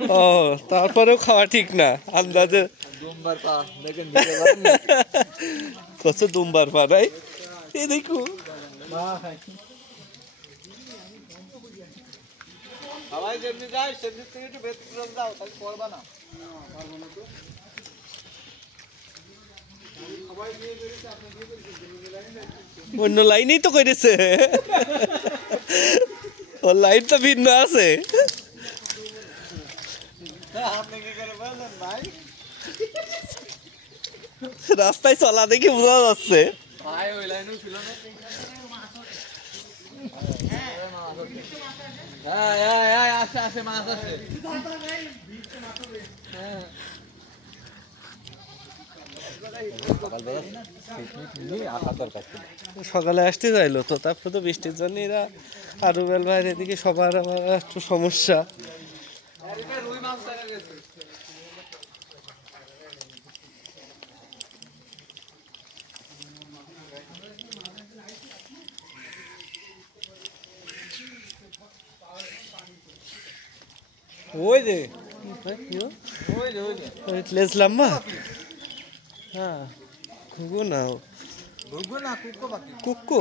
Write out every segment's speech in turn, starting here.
ও তারপরেও খাওয়া ঠিক না আন্দাজে দুমবার পা দেখেন কত দুমবার পা নাই এই দেখো সবাই যেমনি যায় সেমনি থেকে একটু ব্যতিক্রম দাও তাহলে করবা না পারবো না তো সবাই গিয়ে বেরিয়েছে আপনি গিয়ে বেরিয়েছে অন্য লাইনেই তো করেছে ও লাইন তো ভিন্ন আছে আপনি কি করে বললেন ভাই রাস্তায় চলা দেখে বোঝা যাচ্ছে ভাই ওই লাইনেও ছিল না হ্যাঁ আসে আসে মাছ আসে সকালে আসতে চাইলো তো তারপরে তো বৃষ্টির জন্য এরা আর রুবেল ভাইয়ের এদিকে সবার আবার একটু সমস্যা ওই যে লেজ লম্বা হ্যাঁ ঘুঘু না ঘুঘু না কুক্কো পাখি কুক্কু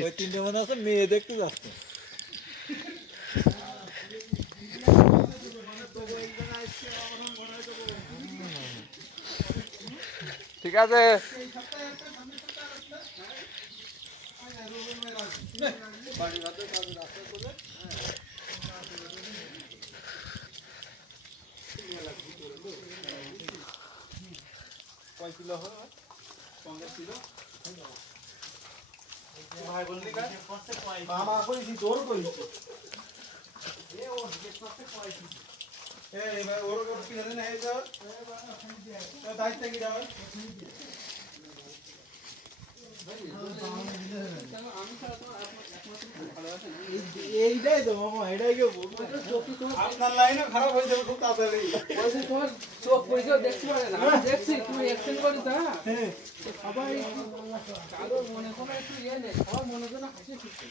ওই তিনটে মনে আছে মেয়ে দেখতে যাচ্ছে ঠিক আছে এইটাই তো মামা এটাই কেউ আপনার লাইনও খারাপ হয়ে যাবে খুব তাড়াতাড়ি তোমার চোখ পরিচয় দেখতে পারে না আমি দেখছি তুমি অ্যাকশন করিস না সবাই কারো মনে কোনো একটু ইয়ে নেই সবার মনে যেন হাসি খুশি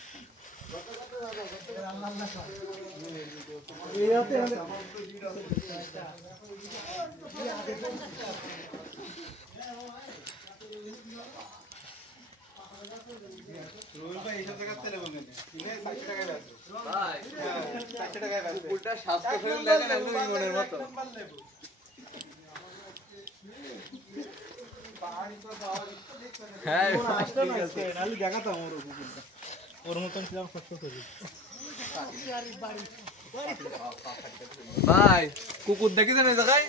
ভাই কুকুর দেখেছেন এই জায়গায়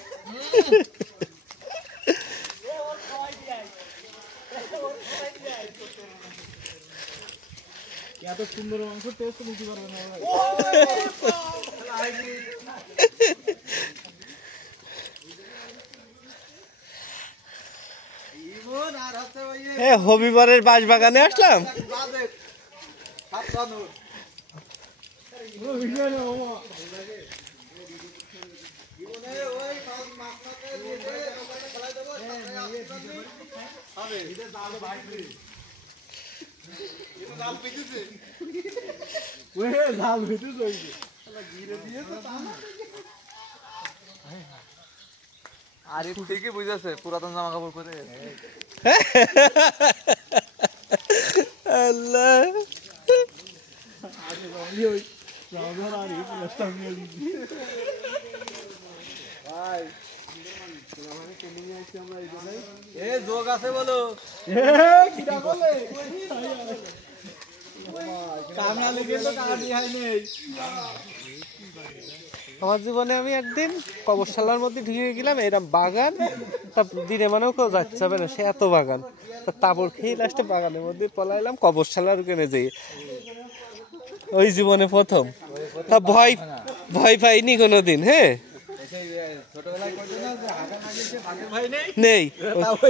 এত সুন্দর মাংস টেস্ট নিতে পারবে না হবিবারের বাঁশবাগানে আসলাম আরে ঠিকই বুঝেছে পুরাতন জামা কাপড় পরে আল্লাহ যোগ আছে বলো আমার জীবনে আমি একদিন কবরশালার মধ্যে ঢুকে গেলাম এরকম বাগান তা দিনে মানেও কেউ যাচ্ছে হবে না সে এত বাগান তা তাবড় খেয়ে লাস্টে বাগানের মধ্যে পলাইলাম কবরশালার ওখানে যাই ওই জীবনে প্রথম তা ভয় ভয় পাইনি কোনোদিন হ্যাঁ নেই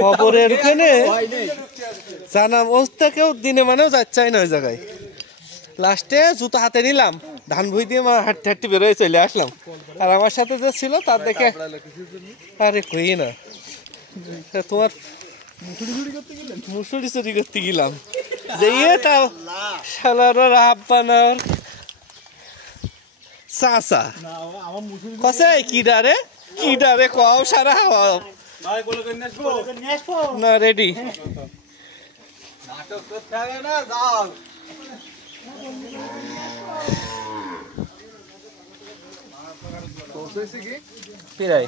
খবরের ওখানে জানাম অবস্থা কেউ দিনে মানেও যাচ্ছে না ওই জায়গায় লাস্টে জুতো হাতে নিলাম ধান ভুই দিয়ে হাঁটতে হাঁটতে বেরোয় চলে আসলাম আর আমার সাথে যে ছিল তার দেখে আরে কই না তোমার মুসুরি চুরি করতে গেলাম যেয়ে তাও শালার আব্বানার চাচা কসে কি ডারে কও সারা না রেডি নাটক করতে হবে না, যাও। প্রায়